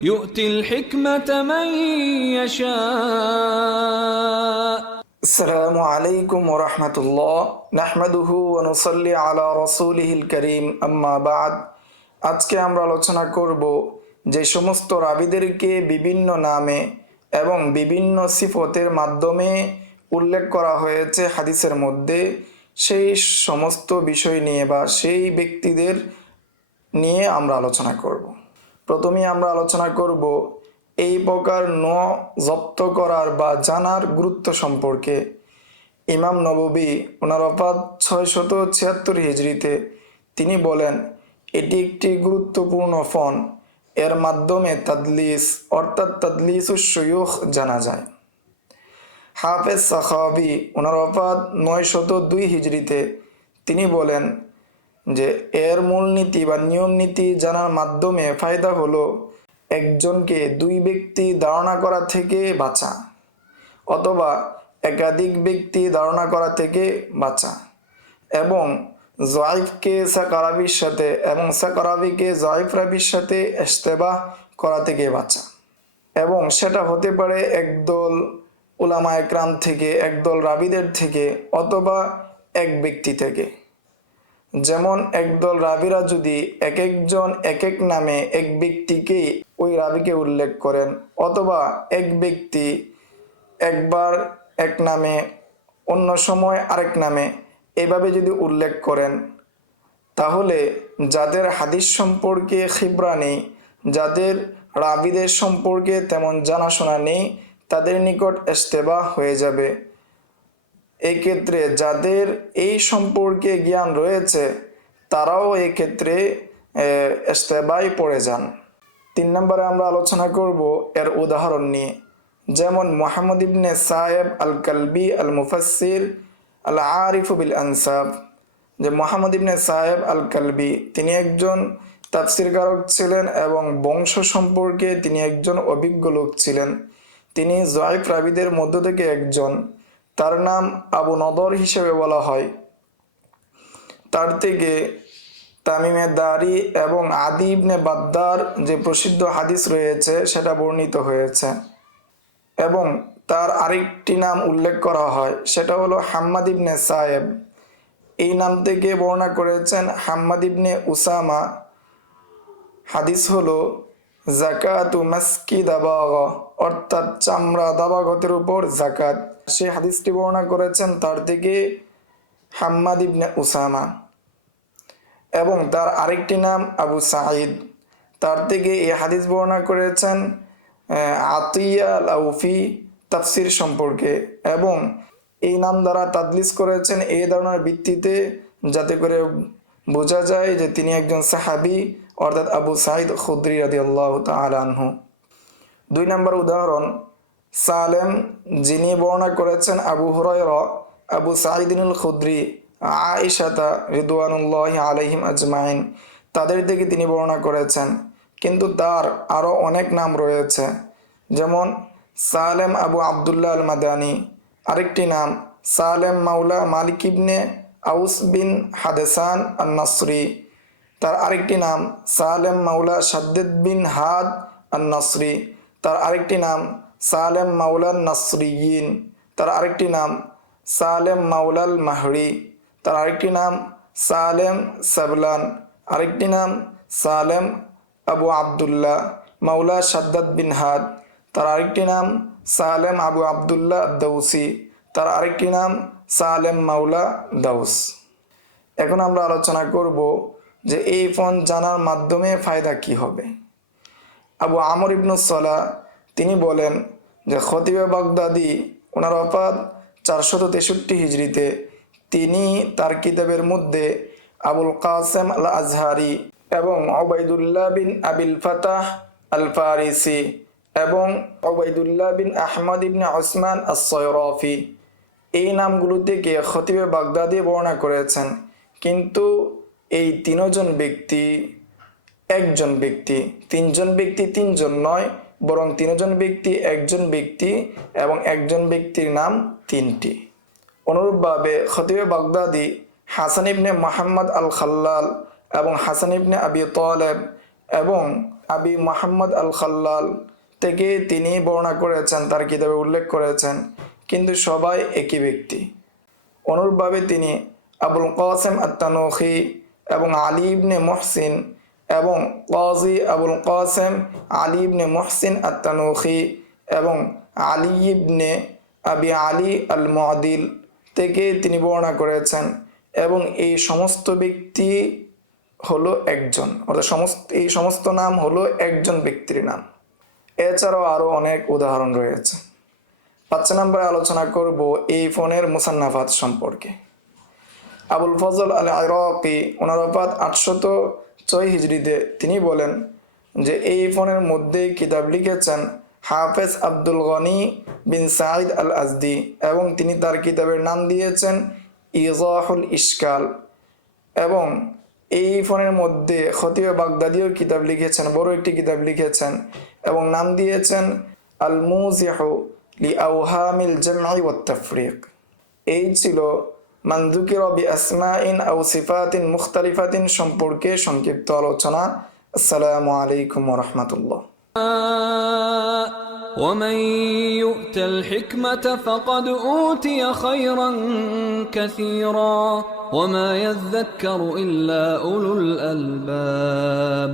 يؤتي الحكمة من يشاء আসসালামু আলাইকুম ওরহমতুল্লাহ নাহমাদুহু ওয়া নুসাল্লি আলা রাসূলিহিল কারীম আম্মা বাদ। আজকে আমরা আলোচনা করব যে সমস্ত রাবীদেরকে বিভিন্ন নামে এবং বিভিন্ন সিফতের মাধ্যমে উল্লেখ করা হয়েছে হাদিসের মধ্যে, সেই সমস্ত বিষয় নিয়ে বা সেই ব্যক্তিদের নিয়ে আমরা আলোচনা করব। প্রথমেই আমরা আলোচনা করব এই প্রকার জব্দ করার বা জানার গুরুত্ব সম্পর্কে। ইমাম নববী ওনার ওফাত 676 হিজরিতে, তিনি বলেন, এটি একটি গুরুত্বপূর্ণ ফন, এর মাধ্যমে তাদলিস অর্থাৎ তাদলিসুশ শুয়ুখ জানা যায়। হাফেজ সাখাবী ওনার ওফাত 902 হিজরিতে, তিনি বলেন যে এর মূলনীতি বা নিয়ম নীতি জানার মাধ্যমে ফায়দা হলো একজনকে দুই ব্যক্তি ধারণা করা থেকে বাঁচা অথবা একাধিক ব্যক্তি ধারণা করা থেকে বাঁচা, এবং জয়ফকে সাকারাবির সাথে এবং সাকারাবিকে জয়ফ রাবির সাথে ইশতেবাহ করা থেকে বাঁচা। এবং সেটা হতে পারে একদল উলামা একরাম থেকে, একদল রাবীদের থেকে, অথবা এক ব্যক্তি থেকে। যেমন একদল রাবীরা যদি এক একজন এক এক নামে এক ব্যক্তিকেই ওই রাবীকে উল্লেখ করেন, অথবা এক ব্যক্তি একবার এক নামে অন্য সময় আরেক নামে এভাবে যদি উল্লেখ করেন, তাহলে যাদের হাদিস সম্পর্কে খিবরা নেই, যাদের রাবীদের সম্পর্কে তেমন জানাশোনা নেই, তাদের নিকট ইশতেবাহ হয়ে যাবে। এক্ষেত্রে যাদের এই সম্পর্কে জ্ঞান রয়েছে তারাও এক্ষেত্রে ইশতেবাহে পড়ে যান। 3 নম্বরে আমরা আলোচনা করব এর উদাহরণ নিয়ে। যেমন মুহাম্মদ ইবনে সায়েব আল কালবি আল মুফাসসির আল আরিফু বিল আনসাব, যে মুহাম্মদ ইবনে সায়েব আল কালবি তিনি একজন তাফসিরকারক ছিলেন এবং বংশ সম্পর্কে তিনি একজন অভিজ্ঞ লোক ছিলেন। তিনি জয়ফ রাবীদের মধ্য থেকে একজন। তার নাম আবু নদর হিসেবে বলা হয়। তার থেকে তামিমে দারি এবং আদি ইবনে বাদ্দার যে প্রসিদ্ধ হাদিস রয়েছে সেটা বর্ণিত হয়েছে। এবং তার আরেকটি নাম উল্লেখ করা হয়, সেটা হলো হাম্মাদ ইবনে সায়েব। এই নাম থেকে বর্ণনা করেছেন হাম্মাদ ইবনে উসামা। হাদিস হলো জাকাতু মাসকি দাবাগ, অর্থাৎ চামড়া দাবাগতের উপর জাকাত। সেই হাদিসটি বর্ণনা করেছেন তার থেকে হাম্মাদ ইবনে উসামা। এবং তার আরেকটি নাম আবু সাঈদ, তার থেকে এই হাদিস বর্ণনা করেছেন আতিয়া লাউফি তাফসির সম্পর্কে। এবং এই নাম দ্বারা তাদলিস করেছেন এই ধরনের ভিত্তিতে, যাতে করে বোঝা যায় যে তিনি একজন সাহাবী, অর্থাৎ আবু সাঈদ খুদরি রাদিয়াল্লাহু তাআলা আনহু। 2 নম্বর উদাহরণ, সালেম, যিনি বর্ণনা করেছেন আবু হুরায়রা, আবু সাঈদিনুল খুদরি, আয়েশাতা রিদওয়ানুল্লাহি আলাইহিম আজমাইন, তাদের থেকে তিনি বর্ণনা করেছেন। কিন্তু তার আরও অনেক নাম রয়েছে, যেমন সালেম আবু আবদুল্লাহ আল মাদানী। আরেকটি নাম সালেম মাওলা মালিক ইবনে আউস বিন হাদেসান আন নাসরি। তার আরেকটি নাম সালেম মাওলা শাদ্দিদ বিন হাদ আন নাসরি। তার আরেকটি নাম সালেম মাওলা নাসরিয়িন। তার আরেকটি নাম সালেম মাওলাল মাহরি। তার আরেকটি নাম সালেম সাবলান। আরেকটি নাম সালেম আবু আবদুল্লাহ মাওলা শাদ্দাদ বিন হাদ। তার আরেকটি নাম সালেম আবু আবদুল্লাহ দাউসি। তার আরেকটি নাম সালেম মাওলা দাউস। এখন আমরা আলোচনা করব যে এই ফন জানার মাধ্যমে ফায়দা কি হবে। আবু আমর ইবনুস সালাহ তিনি বলেন যে খতিবে বাগদাদি ওনার ওফাত 463 হিজরিতে, তিনি তার কিতাবের মধ্যে আবুল কাসেম আল আজহারি এবং উবাইদুল্লাহ বিন আবিল ফাতাহ আল ফারিসি এবং উবাইদুল্লাহ বিন আহমদ ইবনে উসমান আস-সয়রাফি, এই নামগুলো থেকে খতিবে বাগদাদি বর্ণনা করেছেন। কিন্তু এই তিনজন ব্যক্তি একজন ব্যক্তি, তিনজন ব্যক্তি তিনজন নয়, বরং তিনজন ব্যক্তি একজন ব্যক্তি, এবং একজন ব্যক্তির নাম তিনটি। অনুরূপভাবে খতিবে বাগদাদি হাসান ইবনে মুহাম্মদ আল খাল্লাল এবং হাসান ইবনে আবি তালেব এবং আবি মুহাম্মদ আল খাল্লাল থেকে তিনি বর্ণনা করেছেন, তার কিতাবে উল্লেখ করেছেন, কিন্তু সবাই একই ব্যক্তি। অনুরূপভাবে তিনি আবুল কাসেম আত-তানুখি এবং আলী ইবনে মুহসিন এবং কাজী আবুল কাসেম আলী ইবনে মুহসিন আত-তানুখি এবং আলী ইবনে আবি আলী আল মুআদিল থেকে তিনি বর্ণনা করেছেন, এবং এই সমস্ত ব্যক্তি হলো একজন, অর্থাৎ এই সমস্ত নাম হলো একজন ব্যক্তির নাম। এছাড়াও আরও অনেক উদাহরণ রয়েছে। 5 নম্বরে আলোচনা করব এই ফোনের মুসান্নাফাত সম্পর্কে। আবুল ফজল আল ইরাকি ওনার ওফাত 806 হিজরিতে, তিনি বলেন যে এই ফোনের মধ্যে কিতাব লিখেছেন হাফেজ আব্দুল গনি বিন সাঈদ আল আজদি, এবং তিনি তার কিতাবের নাম দিয়েছেন ইজাহুল ইশকাল। এবং এই ফোনের মধ্যে খতিবে বাগদাদিও কিতাব লিখেছেন, বড় একটি কিতাব লিখেছেন, এবং নাম দিয়েছেন আল মুজিহু লি আওহামিল জামঈ ওয়াত তাফরিক। এই ছিল মান যুকিরা বি আসমাইন আও সিফাতিন মুখতালিফাতিন সম্পর্কে সংক্ষিপ্ত আলোচনা। আসসালামু আলাইকুম ওয়া রাহমাতুল্লাহ। ومن يؤت الحكمة فقد أوتي خيرا كثيرا وما يذكر إلا أولو الألباب.